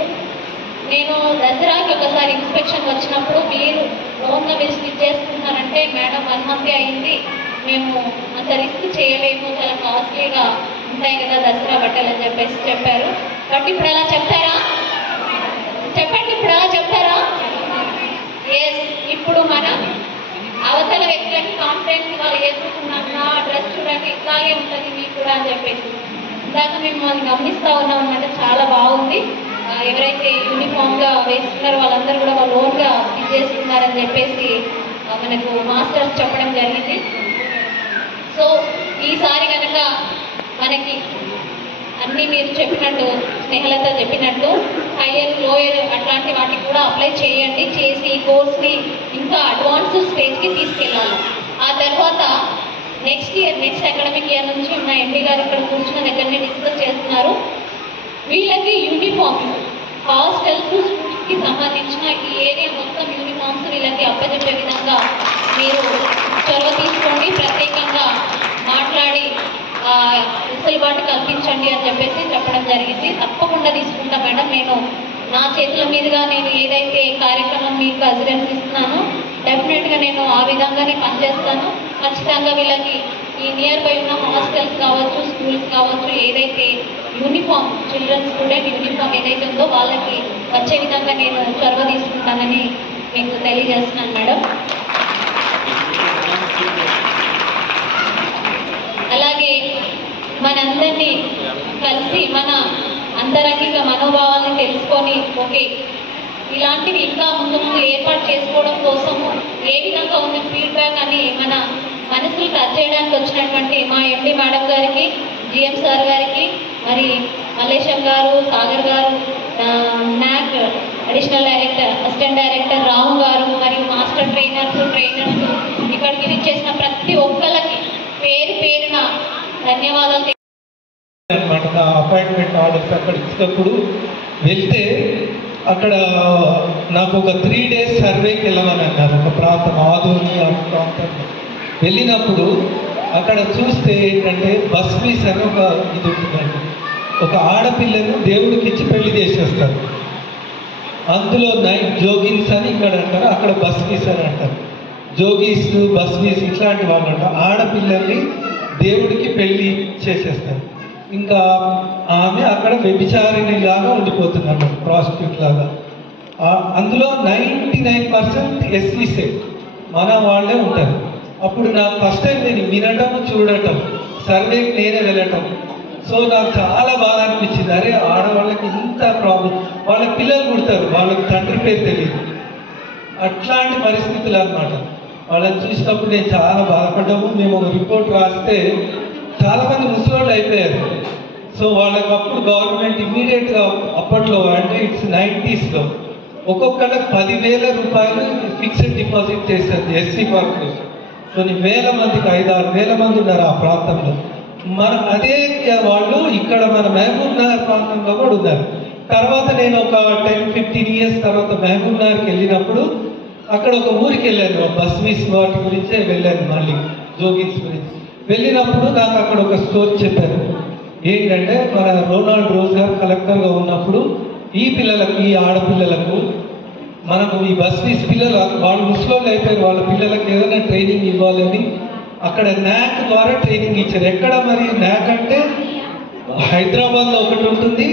నేను దసరాకి ఒకసారి ఇన్స్పెక్షన్ వచ్చినప్పుడు మీరు ఓన్గా మీరు స్టిచ్ చేసుకుంటున్నారంటే మేడం 1 month అయింది, మేము అంత రిస్క్ చేయలేము, చాలా కాస్ట్లీగా ఉంటాయి కదా దసరా బట్టలు అని చెప్పేసి చెప్పారు. బట్ ఇప్పుడు అలా చెప్తారా? చెప్పండి, ఇప్పుడు అలా చెప్తారా? ఎస్, ఇప్పుడు మనం అవతల వ్యక్తులకి కాన్ఫిడెన్స్ వాళ్ళు వేసుకున్నాం, నా డ్రెస్ చూడండి ఇట్లాగే ఉంటుంది మీకు కూడా అని చెప్పేసి ఇందాక మేము అది గమనిస్తూ ఉన్నాం అన్నమాట. చాలా బాగుంది. ఎవరైతే యూనిఫామ్గా వేసుకున్నారో వాళ్ళందరూ కూడా వాళ్ళు ఓన్గా స్టిచ్ చేసుకున్నారని చెప్పేసి మనకు మాస్టర్స్ చెప్పడం జరిగింది. సో ఈసారి కనుక మనకి అన్నీ మీరు చెప్పినట్టు, స్నేహలత చెప్పినట్టు హైయర్ లోయర్ అట్లాంటి వాటికి కూడా అప్లై చేయండి, చేసి ఈ కోర్స్ని ఇంకా అడ్వాన్స్ స్టేజ్కి తీసుకెళ్ళాలి. ఆ తర్వాత నెక్స్ట్ అకాడమిక్ ఇయర్ నుంచి ఉన్న ఎంపీ గారు ఇక్కడ కూర్చున్న దగ్గరనే డిస్కస్ చేస్తున్నారు. వీళ్ళకి యూనిఫామ్ హాస్టల్స్ కి సంబంధించిన ఈ ఏరియా మొత్తం యూనిఫామ్స్ వీళ్ళకి అప్పచెప్పే విధంగా మీరు చొరవ తీసుకోండి, ప్రత్యేకంగా మాట్లాడి వెసులుబాటు కల్పించండి అని చెప్పేసి చెప్పడం జరిగింది. తప్పకుండా తీసుకుంటా మేడం. నేను నా చేతుల మీదుగా నేను ఏదైతే కార్యక్రమం మీకు అసిరెన్స్ ఇస్తున్నానో డెఫినెట్గా నేను ఆ విధంగానే పనిచేస్తాను. ఖచ్చితంగా వీళ్ళకి ఈ నియర్ బై ఉన్న హాస్టల్స్ కావచ్చు, స్కూల్స్ కావచ్చు, ఏదైతే యూనిఫామ్ చిల్డ్రన్ స్టూడెంట్ యూనిఫామ్ ఏదైతే ఉందో వాళ్ళకి వచ్చే విధంగా నేను చొరవ తీసుకుంటానని మీకు తెలియజేస్తున్నాను మేడం. అలాగే మనందరినీ కలిసి మన అంతరంగిక మనోభావాలను తెలుసుకొని ఓకే ఇలాంటివి ఇంకా ముందు ముందు ఏర్పాటు చేసుకోవడం కోసం ఏ విధంగా ఉంది ఫీడ్బ్యాక్ అని మన మనసులు టచ్ చేయడానికి వచ్చినటువంటి మా ఎండి మేడం గారికి, జిఎం సార్ గారికి, మరి మల్లేశం గారు, సాగర్ గారు, నాక్ అడిషనల్ డైరెక్టర్, అసిస్టెంట్ డైరెక్టర్ రాము గారు, మరియు మాస్టర్ ట్రైనర్స్ ఇక్కడికి విచ్చేసిన ప్రతి ఒక్కరికి పేరు పేరున ధన్యవాదాలు అనమాట. నా అపాయింట్మెంట్ ఆర్డర్స్ అక్కడ ఇచ్చినప్పుడు వెళ్తే అక్కడ నాకు ఒక 3 days సర్వేకి వెళ్ళమని అన్నారు. ఒక ప్రాంతం ఆదూరి ఆ ప్రాంతంలో వెళ్ళినప్పుడు అక్కడ చూస్తే ఏంటంటే బస్ ఫీస్ అని ఒక ఇది ఉంటుందండి. ఒక ఆడపిల్లను దేవుడికి ఇచ్చి పెళ్లి చేసేస్తారు. అందులో నైట్ జోగిన్స్ అని ఇక్కడ అంటారు, అక్కడ బస్ ఫీస్ అని అంటారు. జోగీస్, బస్ ఫీస్ ఇట్లాంటి వాళ్ళు అంటారు. ఆడపిల్లల్ని దేవుడికి పెళ్లి చేసేస్తారు. ఇంకా ఆమె అక్కడ వ్యభిచారిణి లాగా ఉండిపోతుంది అన్నమాట, ప్రాస్టిట్యూట్ లాగా. అందులో 99% ఎస్సీసే మన వాళ్ళే ఉంటారు. అప్పుడు నాకు ఫస్ట్ టైం నేను వినటం, చూడటం, సర్వేకి నేనే వెళ్ళటం. సో నాకు చాలా బాధ అనిపించింది. అరే ఆడవాళ్ళకి ఇంత ప్రాబ్లం, వాళ్ళ పిల్లలు పుడతారు, వాళ్ళకి తండ్రి పేరు తెలియదు. అట్లాంటి పరిస్థితులు అన్నమాట. వాళ్ళని చూసినప్పుడు నేను చాలా బాధపడ్డాము. మేము ఒక రిపోర్ట్ రాస్తే చాలామంది ముసలోళ్ళు అయిపోయారు. సో వాళ్ళకి అప్పుడు గవర్నమెంట్ ఇమ్మీడియట్గా అప్పట్లో అంటే ఇట్స్ 90s ఒక్కొక్కళ్ళకి 10,000 రూపాయలు ఫిక్స్డ్ డిపాజిట్ చేశారు ఎస్సీ కార్పొరేషన్. కొన్ని వేల మందికి 5-6 మంది ఉన్నారు ఆ ప్రాంతంలో. అదే వాళ్ళు ఇక్కడ మన మహబూబ్ నగర్ ప్రాంతంలో కూడా ఉన్నారు. తర్వాత నేను ఒక 10-15 years తర్వాత మహబూబ్ నగర్కి వెళ్ళినప్పుడు అక్కడ ఒక ఊరికి వెళ్ళాను. బస్ ఫీస్ వాటి గురించే వెళ్ళాను, మళ్ళీ జోగిన్స్ గురించి వెళ్ళినప్పుడు నాకు అక్కడ ఒక స్టోరీ చెప్పారు. ఏంటంటే మన రోనాల్డ్ రోజ్ గారు కలెక్టర్గా ఉన్నప్పుడు ఈ పిల్లలకు, ఈ ఆడపిల్లలకు మనకు ఈ బస్ ఫీస్ పిల్లలు వాళ్ళు ముసలోళ్ళు అయిపోయారు, వాళ్ళ పిల్లలకు ఏదైనా ట్రైనింగ్ ఇవ్వాలని అక్కడ నాక్ ద్వారా ట్రైనింగ్ ఇచ్చారు. ఎక్కడ మరి నాక్ అంటే హైదరాబాద్లో ఒకటి ఉంటుంది,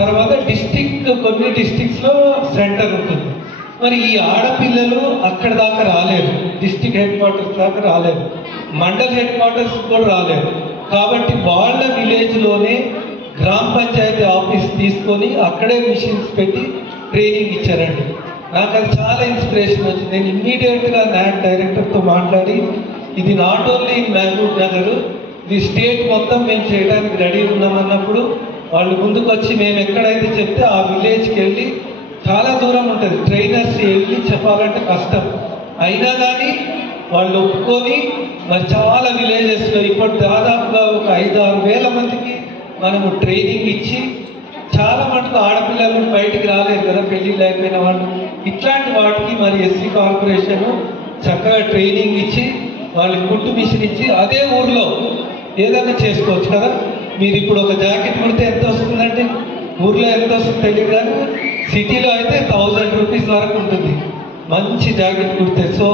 తర్వాత కొన్ని డిస్ట్రిక్ట్స్లో సెంటర్ ఉంటుంది. మరి ఈ ఆడపిల్లలు అక్కడ దాకా రాలేరు, డిస్ట్రిక్ట్ హెడ్ క్వార్టర్స్ దాకా రాలేరు, మండల్ హెడ్ క్వార్టర్స్ కూడా రాలేరు. కాబట్టి వాళ్ళ విలేజ్లోనే గ్రామ పంచాయతీ ఆఫీస్ తీసుకొని అక్కడే మిషన్స్ పెట్టి ట్రైనింగ్ ఇచ్చారండి. నాకు అది చాలా ఇన్స్పిరేషన్ వచ్చింది. నేను ఇమ్మీడియట్గా నాక్ డైరెక్టర్తో మాట్లాడి ఇది not only in Mahbubnagar, ఇది స్టేట్ మొత్తం మేము చేయడానికి రెడీ ఉన్నామన్నప్పుడు వాళ్ళు ముందుకు వచ్చి మేము ఎక్కడైతే చెప్తే ఆ విలేజ్కి వెళ్ళి, చాలా దూరం ఉంటుంది, ట్రైనర్స్ వెళ్ళి చెప్పాలంటే కష్టం, అయినా కానీ వాళ్ళు ఒప్పుకొని మరి చాలా విలేజెస్లో ఇప్పుడు దాదాపుగా ఒక 5-6 మందికి మనము ట్రైనింగ్ ఇచ్చి, చాలా మటుకు ఆడపిల్లలు బయటికి రాలేరు కదా పెళ్ళిళ్ళు అయిపోయిన వాళ్ళు, ఇట్లాంటి వాటికి మరి ఎస్సీ కార్పొరేషన్ చక్కగా ట్రైనింగ్ ఇచ్చి వాళ్ళకి కుట్టు మిషన్ ఇచ్చి అదే ఊర్లో ఏదైనా చేసుకోవచ్చు కదా. మీరు ఇప్పుడు ఒక జాకెట్ కుడితే ఎంత వస్తుందంటే ఊర్లో ఎంత వస్తుంది తెలియదు, కానీ సిటీలో అయితే 1000 రూపీస్ వరకు ఉంటుంది మంచి జాకెట్ కుడితే. సో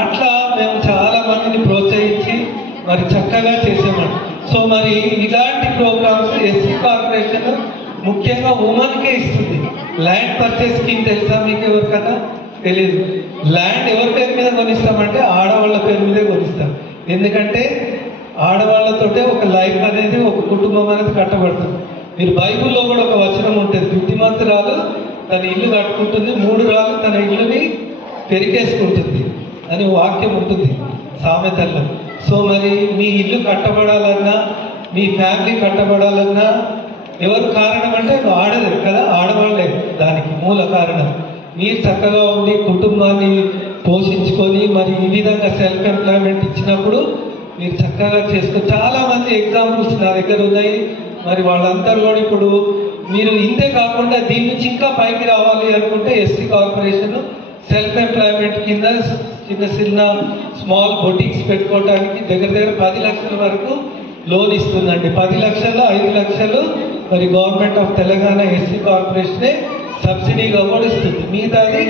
అట్లా మేము చాలా మందిని ప్రోత్సహించి మరి చక్కగా చేసామండి. సో మరి ఇలాంటి ప్రోగ్రామ్స్ ఎస్సీ కార్పొరేషన్ ముఖ్యంగా ఉమెన్కే ఇస్తుంది. ల్యాండ్ పర్చేస్ స్కీమ్ తెలుసా మీకు ఎవరికన్నా? తెలియదు. ల్యాండ్ ఎవరి పేరు మీద కొనిస్తామంటే ఆడవాళ్ళ పేరు మీదే కొనిస్తాం. ఎందుకంటే ఆడవాళ్ళతోటే ఒక లైఫ్ అనేది, ఒక కుటుంబం అనేది కట్టబడుతుంది. మీరు బైబిల్లో కూడా ఒక వచనం ఉంటుంది, బుద్ధిమంతురాలు తన ఇల్లు కట్టుకుంటుంది, 3 రాళ్ళు తన ఇల్లుని పెరికేసుకుంటుంది అని వాక్యం ఉంటుంది సామెతల్లో. సో మరి మీ ఇల్లు కట్టబడాలన్నా, మీ ఫ్యామిలీ కట్టబడాలన్నా ఎవరు కారణం అంటే ఆడదే కదా, ఆడవాళ్ళే దానికి మూల కారణం. మీరు చక్కగా ఉండి కుటుంబాన్ని పోషించుకొని మరి ఈ విధంగా సెల్ఫ్ ఎంప్లాయ్మెంట్ ఇచ్చినప్పుడు మీరు చక్కగా చేసుకో. చాలామంది ఎగ్జాంపుల్స్ నా దగ్గర ఉన్నాయి. మరి వాళ్ళందరూ కూడా ఇప్పుడు మీరు ఇంతే కాకుండా దీని నుంచి ఇంకా పైకి రావాలి అనుకుంటే ఎస్సీ కార్పొరేషన్ సెల్ఫ్ ఎంప్లాయ్మెంట్ కింద చిన్న చిన్న స్మాల్ బొటిక్స్ పెట్టుకోవడానికి దగ్గర 10 లక్షల వరకు లోన్ ఇస్తుందండి. 10 లక్షలు 5 లక్షలు మరి గవర్నమెంట్ ఆఫ్ తెలంగాణ ఎస్సీ కార్పొరేషనే సబ్సిడీగా కూడా ఇస్తుంది, మిగతాది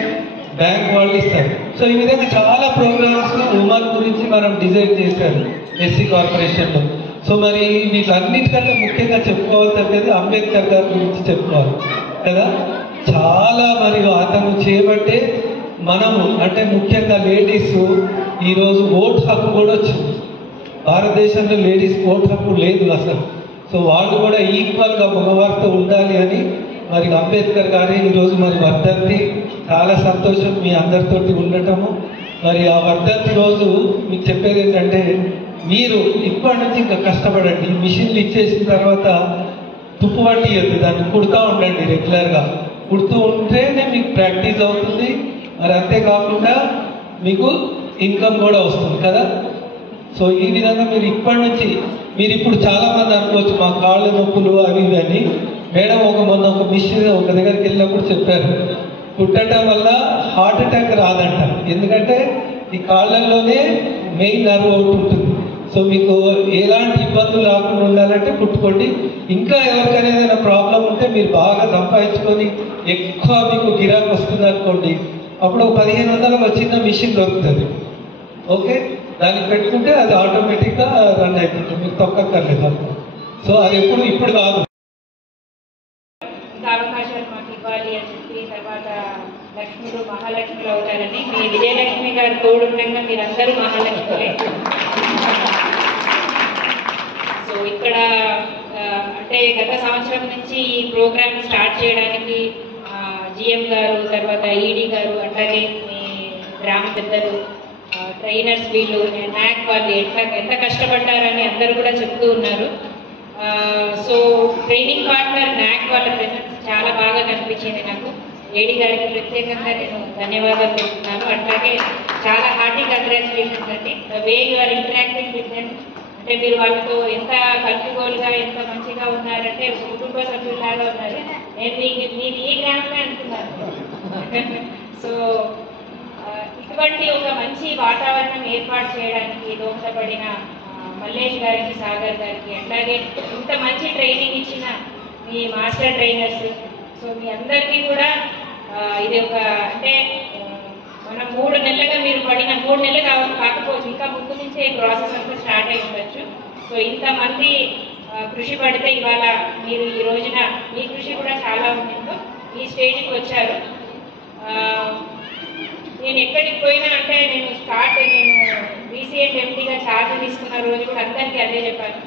బ్యాంక్ వాళ్ళు ఇస్తారు. సో ఈ విధంగా చాలా ప్రోగ్రామ్స్ ఉమెన్ గురించి మనం డిజైన్ చేశారు ఎస్సీ కార్పొరేషన్లో. సో మరి వీటన్నిటికంటే ముఖ్యంగా చెప్పుకోవాల్సింది అంబేద్కర్ గారి గురించి చెప్పుకోవాలి కదా. చాలా మరి అతను చేపట్టే మనము అంటే ముఖ్యంగా లేడీస్ ఈరోజు ఓటు హక్కు కూడా వచ్చింది. భారతదేశంలో లేడీస్ ఓటు హక్కు లేదు అసలు. సో వాళ్ళు కూడా ఈక్వల్గా మగవారితో ఉండాలి అని మరి అంబేద్కర్ గారి ఈరోజు మరి వర్ధంతి. చాలా సంతోషం మీ అందరితోటి ఉండటము. మరి ఆ వర్ధంతి రోజు మీకు చెప్పేది ఏంటంటే మీరు ఇప్పటి నుంచి ఇంకా కష్టపడండి. మిషన్లు ఇచ్చేసిన తర్వాత తుప్పు పట్టియద్దు, దాన్ని కుడుతూ ఉండండి రెగ్యులర్గా. కుడుతూ ఉంటేనే మీకు ప్రాక్టీస్ అవుతుంది. మరి అంతేకాకుండా మీకు ఇన్కమ్ కూడా వస్తుంది కదా. సో ఈ విధంగా మీరు ఇప్పటి నుంచి మీరు ఇప్పుడు చాలామంది అనుకోవచ్చు మా కాళ్ళ నొప్పులు అవి ఇవి అని. మేడం మొన్న ఒక మిషన్ ఒక దగ్గరికి వెళ్ళినప్పుడు చెప్పారు, కుట్టడం వల్ల హార్ట్ అటాక్ రాదంట. ఎందుకంటే ఈ కాళ్ళల్లోనే మెయిన్ నర్వ్ ఒకటి ఉంటుంది. సో మీకు ఎలాంటి ఇబ్బందులు రాకుండా ఉండాలంటే కుట్టుకోండి. ఇంకా ఎవరికైనా ఏదైనా ప్రాబ్లం ఉంటే మీరు బాగా సంపాదించుకొని ఎక్కువ మీకు గిరాకు వస్తుంది అనుకోండి, అప్పుడు 1500 చిన్న మిషన్ దొరుకుతుంది. ఓకే, దానికి పెట్టుకుంటే అది ఆటోమేటిక్గా రన్ అయిపోతుంది, మీకు తొక్కక్కర్లేదు. సో అది ఇప్పుడు కాదు. అవకాశాలు మాకు ఇవ్వాలి అని చెప్పి తర్వాత లక్ష్ముడు మహాలక్ష్ములు అవుతారని మీ విజయలక్ష్మి గారు తోడుండగా మీరందరూ మహాలక్ష్ములే. సో ఇక్కడ అంటే గత సంవత్సరం నుంచి ఈ ప్రోగ్రామ్ స్టార్ట్ చేయడానికి జిఎం గారు తర్వాత ఈడీ గారు అట్లాగే మీ గ్రామ పెద్దలు ట్రైనర్స్ వీళ్ళు నాక్ వాళ్ళు ఎంత కష్టపడ్డారని అందరూ కూడా చెప్తూ ఉన్నారు. సో ట్రైనింగ్ పార్ట్నర్ నాక్ వాళ్ళ ప్రెసెన్స్ చాలా బాగా కనిపించింది నాకు. ఏడీ గారికి ప్రత్యేకంగా నేను ధన్యవాదాలు చెప్తున్నాను. అట్లాగే చాలా హార్టీ కంగ్రాచులేషన్స్ అండి. The way you are interacting with them, అంటే మీరు వాళ్ళతో ఎంత కల్పిగోలుగా ఎంత మంచిగా ఉన్నారంటే కుటుంబ సభ్యులాగా ఉన్నారు. నేను మీకు ఈ గ్రామమే అనుకున్నాను. సో ఇటువంటి ఒక మంచి వాతావరణం ఏర్పాటు చేయడానికి దోహదపడిన మల్లేష్ గారికి, సాగర్ గారికి, అట్లాగే ఇంత మంచి ట్రైనింగ్ ఇచ్చిన మీ మాస్టర్ ట్రైనర్స్, సో మీ అందరికీ కూడా ఇది ఒక అంటే మనం 3 నెలలుగా మీరు పడిన 3 నెలలు కాకపోవచ్చు, ఇంకా ముందు నుంచే ఈ ప్రాసెస్ అంతా స్టార్ట్ అయి ఉండొచ్చు. సో ఇంతమంది కృషి పడితే ఇవాళ మీరు ఈ రోజున మీ కృషి కూడా చాలా ఉండిందో ఈ స్టేజ్కి వచ్చారు. నేను ఎక్కడికి పోయినా అంటే నేను బీసీఎడ్ ఎంపీగా ఛార్జ్ తీసుకున్న రోజు కూడా అందరికీ అదే చెప్పాను.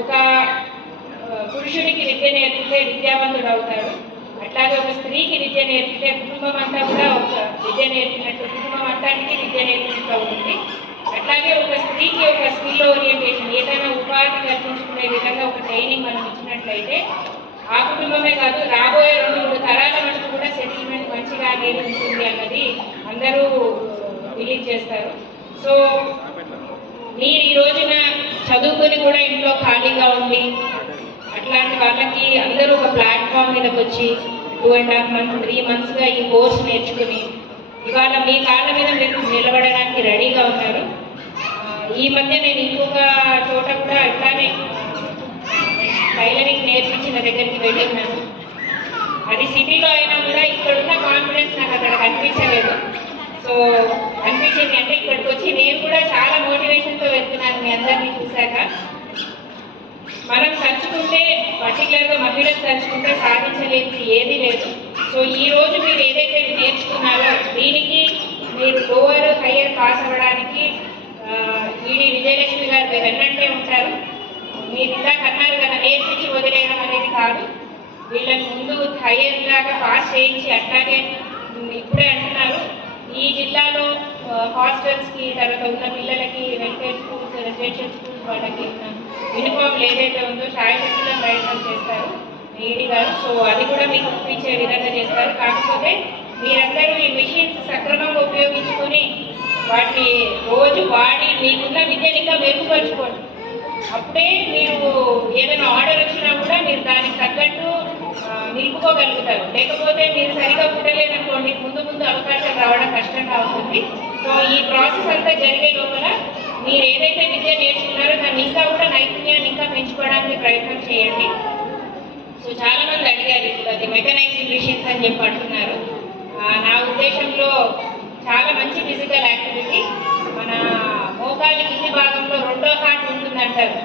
ఒక పురుషుడికి విద్య నేర్పితే విద్యావంతుడు అవుతాడు, అట్లాగే ఒక స్త్రీకి విద్య నేర్పితే కుటుంబం అంతా కూడా ఒక విద్య నేర్పినట్టు, కుటుంబం అంతానికి విద్య నేర్పినట్టు అవుతుంది. అట్లాగే ఒక స్త్రీకి ఒక స్కిల్ ఓరియంటేషన్ ఏదైనా ఉపాధి కల్పించుకునే విధంగా ఒక ట్రైనింగ్ మనం ఇచ్చినట్లయితే ఆ కుటుంబమే కాదు రాబోయే 2-3 తరాల వరకు కూడా సెటిల్మెంట్ మంచిగా అనేది ఉంటుంది అన్నది అందరూ బిలీవ్ చేస్తారు. సో మీరు ఈ రోజున చదువుకొని కూడా ఇంట్లో ఖాళీగా ఉండి అట్లాంటి వాళ్ళకి అందరూ ఒక ప్లాట్ఫామ్ మీదకి వచ్చి 2.5 months 3 monthsగా ఈ కోర్స్ నేర్చుకుని ఇవాళ మీ కాళ్ళ మీద మీరు నిలబడడానికి రెడీగా ఉన్నారు. ఈ మధ్య నేను ఇంకొక చోట కూడా ఇట్లానే టైలరింగ్ నేర్పించిన దగ్గరికి వెళ్ళి ఉన్నాను. అది సిటీలో అయినా కూడా ఇక్కడున్న కాన్ఫిడెన్స్ నాకు అక్కడ కనిపించలేదు. సో అనిపించింది అంటే ఇక్కడికి వచ్చి నేను కూడా చాలా మోటివేషన్తో వెళ్తున్నాను మీ అందరినీ చూశాక. మనం తలుచుకుంటే పర్టికులర్గా మహిళలు తలుచుకుంటే సాధించలేనిది ఏదీ లేదు. సో ఈ రోజు మీరు ఏదైతే నేర్చుకున్నారో దీనికి మీరు లోవర్ హయ్యర్ పాస్ అవ్వడానికి ఈడీ విజయలక్ష్మి గారు వెన్నంటే ఉంటారు. మీరు ఇందాక అన్నారు కదా నేర్పించి వదిలేయడం అనేది కాదు, వీళ్ళని ముందు హయ్యర్ లాగా పాస్ చేయించి అట్లాగే ఇప్పుడే అంటున్నారు ఈ జిల్లాలో హాస్టల్స్కి తర్వాత ఉన్న పిల్లలకి వెల్ఫేర్ స్కూల్స్ రెసిడెన్షియల్ స్కూల్స్ వాళ్ళకి యూనిఫామ్లు ఏదైతే ఉందో శాయశక్తులను ప్రయత్నం చేస్తారు ఈడీ గారు. సో అది కూడా మీకు ఒప్పించే విధంగా చేస్తారు. కాకపోతే మీరందరూ ఈ మిషన్స్ సక్రమంగా ఉపయోగించుకొని వాటిని రోజు వాడి మీకున్న విద్యను ఇంకా మెరుగుపరుచుకోండి. అప్పుడే మీరు ఏదైనా ఆర్డర్ వచ్చినా కూడా మీరు దానికి తగ్గట్టు నిలుపుకోగలుగుతారు. లేకపోతే మీరు సరిగా పుట్టలేదనుకోండి, ముందు ముందు అవకాశాలు రావడం కష్టంగా అవుతుంది. సో ఈ ప్రాసెస్ అంతా జరిగే లోపల మీరు ఏదైతే విద్య నేర్చుకున్నారో దాన్ని ఇంకా కూడా నైపుణ్యాన్ని ఇంకా పెంచుకోవడానికి ప్రయత్నం చేయండి. సో చాలా మంది అడిగారు, అది మెకనైజ్డ్ మిషన్స్ అని చెప్పి అంటున్నారు. నా ఉద్దేశంలో చాలా మంచి ఫిజికల్ యాక్టివిటీ. మన మోకాలి కింది భాగంలో రెండో హార్ట్ ఉంటుందంటారు.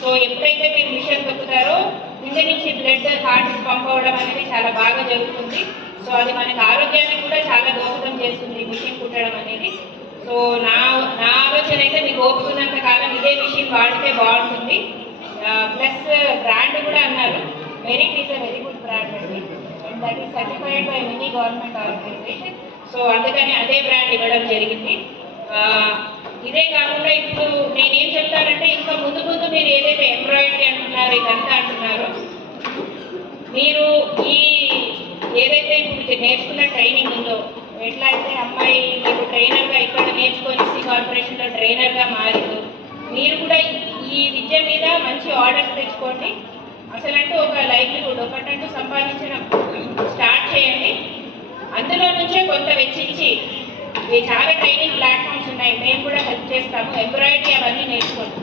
సో ఎప్పుడైతే మీరు మిషన్ తొక్కుతారో కింద నుంచి బ్లడ్ హార్ట్కి పంప్ అవ్వడం అనేది చాలా బాగా జరుగుతుంది. సో అది మనకి ఆరోగ్యానికి కూడా చాలా దోహదం చేస్తుంది మిషన్ కుట్టడం అనేది. సో నా ఆలోచన అయితే మీకు ఓపుకున్నంత కాలం ఇదే మిషన్ వాడితే బాగుంటుంది. ప్లస్ బ్రాండ్ కూడా అన్నారు, Merit is a very good brand అండి, and that is certified by many government organisation. So అందుకని అదే బ్రాండ్ ఇవ్వడం జరిగింది. ఇదే కాకుండా ఇప్పుడు నేనేం చెప్తానంటే, ఇంకా ముందు ముందు మీరు ఏదైతే ఎంబ్రాయిడరీ అంటున్నారు, ఇదంతా అంటున్నారో, మీరు ఈ ఏదైతే ఇప్పుడు నేర్చుకున్న ట్రైనింగ్ ఉందో, ఎట్లా అయితే అమ్మాయి మీరు ట్రైనర్గా ఇక్కడ నేర్చుకొని ఎస్సీ కార్పొరేషన్లో ట్రైనర్గా మారిందో, మీరు కూడా ఈ విద్య మీద మంచి ఆర్డర్స్ తెచ్చుకోండి. అసలంటూ ఒక లైవ్లీహుడ్ ఒకటంటూ సంపాదించడం స్టార్ట్ చేయండి. అందులో నుంచే కొంత వెచ్చించి చాలా ట్రైనింగ్ ప్లాట్ఫామ్స్ ఉన్నాయి, మేము కూడా హెల్ప్ చేస్తాము. ఎంబ్రాయిడరీ అవన్నీ నేర్చుకోండి.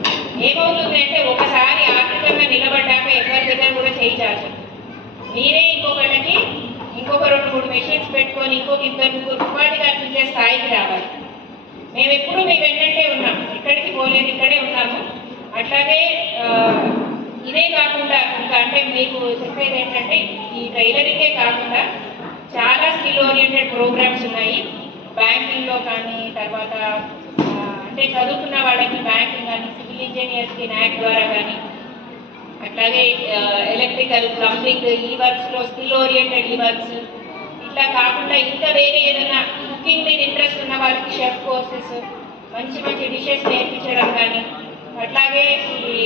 ఏమవుతుంది అంటే ఒకసారి ఆర్థికంగా నిలబడ్డాక ఎవరి దగ్గర కూడా చేయించాలి. మీరే ఇంకొకళ్ళకి ఇంకొక 2-3 మెషిన్స్ పెట్టుకొని ఇంకొక 2-3 ఉపాధి కల్పించే స్థాయికి రావాలి. మేము ఎప్పుడు మీ వెంటనే ఉన్నాం, ఎక్కడికి పోలేదు, ఇక్కడే ఉన్నాము. అట్లాగే ఇదే కాకుండా ఇంకా అంటే మీకు చెప్పేది ఏంటంటే, ఈ టైలరింగే కాకుండా చాలా స్కిల్ ఓరియంటెడ్ ప్రోగ్రామ్స్ ఉన్నాయి. బ్యాంకింగ్లో కానీ, తర్వాత అంటే చదువుకున్న వాళ్ళకి బ్యాంకింగ్ కానీ, సివిల్ ఇంజనీర్స్కి NAC ద్వారా కానీ, అట్లాగే ఎలక్ట్రికల్, ప్లంబింగ్ ఈ వర్క్స్లో స్కిల్ ఓరియంటెడ్ ఈ వర్క్స్. ఇట్లా కాకుండా ఇంకా వేరే ఏదైనా కుకింగ్ మీద ఇంట్రెస్ట్ ఉన్న వాళ్ళకి షెఫ్ కోర్సెస్, మంచి మంచి డిషెస్ నేర్పించడం కానీ, అట్లాగే ఈ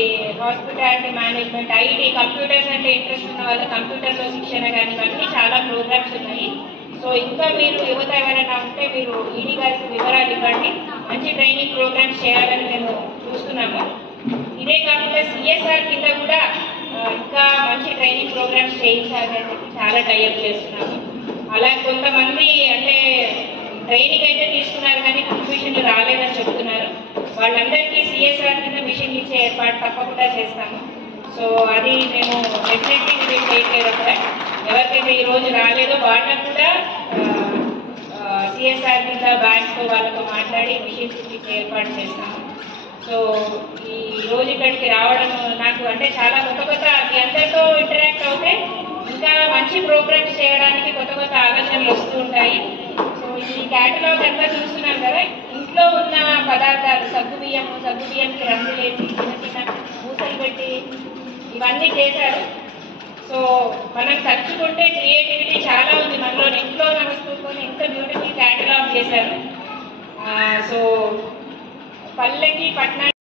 హాస్పిటాలిటీ మేనేజ్మెంట్, IT, కంప్యూటర్స్ అంటే ఇంట్రెస్ట్ ఉన్న వాళ్ళకి కంప్యూటర్లో శిక్షణ కానీ, ఇవన్నీ చాలా ప్రోగ్రామ్స్ ఉన్నాయి. సో ఇంకా మీరు యువత ఎవరైనా ఉంటే మీరు ED గారికి వివరాలు ఇవ్వండి. మంచి ట్రైనింగ్ ప్రోగ్రామ్స్ చేయాలని మేము చూస్తున్నాము. ఇదే కాకుండా CSR కింద కూడా ఇంకా మంచి ట్రైనింగ్ ప్రోగ్రామ్స్ చేయించాలని చెప్పి చాలా టైఅప్ చేస్తున్నాము. అలా కొంతమంది అంటే ట్రైనింగ్ అయితే తీసుకున్నారు కానీ మిషన్లు రాలేదని చెప్తున్నారు. వాళ్ళందరికీ CSR కింద మిషన్ ఇచ్చే ఏర్పాటు తప్పకుండా చేస్తాము. సో అది మేము definitely take care of that. ఎవరికైతే ఈరోజు రాలేదో వాళ్ళకు కూడా CSR కింద బ్యాంక్తో వాళ్ళతో మాట్లాడి మిషన్స్ ఇచ్చే ఏర్పాటు చేస్తాము. సో ఈ రోజు ఇక్కడికి రావడం నాకు అంటే చాలా కొత్త మీ అందరితో ఇంటరాక్ట్ అవుతే ఇంకా మంచి ప్రోగ్రామ్స్ చేయడానికి కొత్త ఆలోచనలు వస్తూ ఉంటాయి. సో ఈ క్యాటలాగ్ అంతా చూస్తున్నారు కదా, ఇంట్లో ఉన్న పదార్థాలు సగ్గుబియ్యంకి రంగులేసి చిన్న పూసలు పెట్టి ఇవన్నీ చేశారు. సో మనం తలుచుకుంటే క్రియేటివిటీ చాలా ఉంది మనలో. ఇంట్లో నడుచుకుంటే ఎంత బ్యూటిఫుల్ క్యాటలాగ్ చేశారు. సో పల్లెకి పట్టణానికి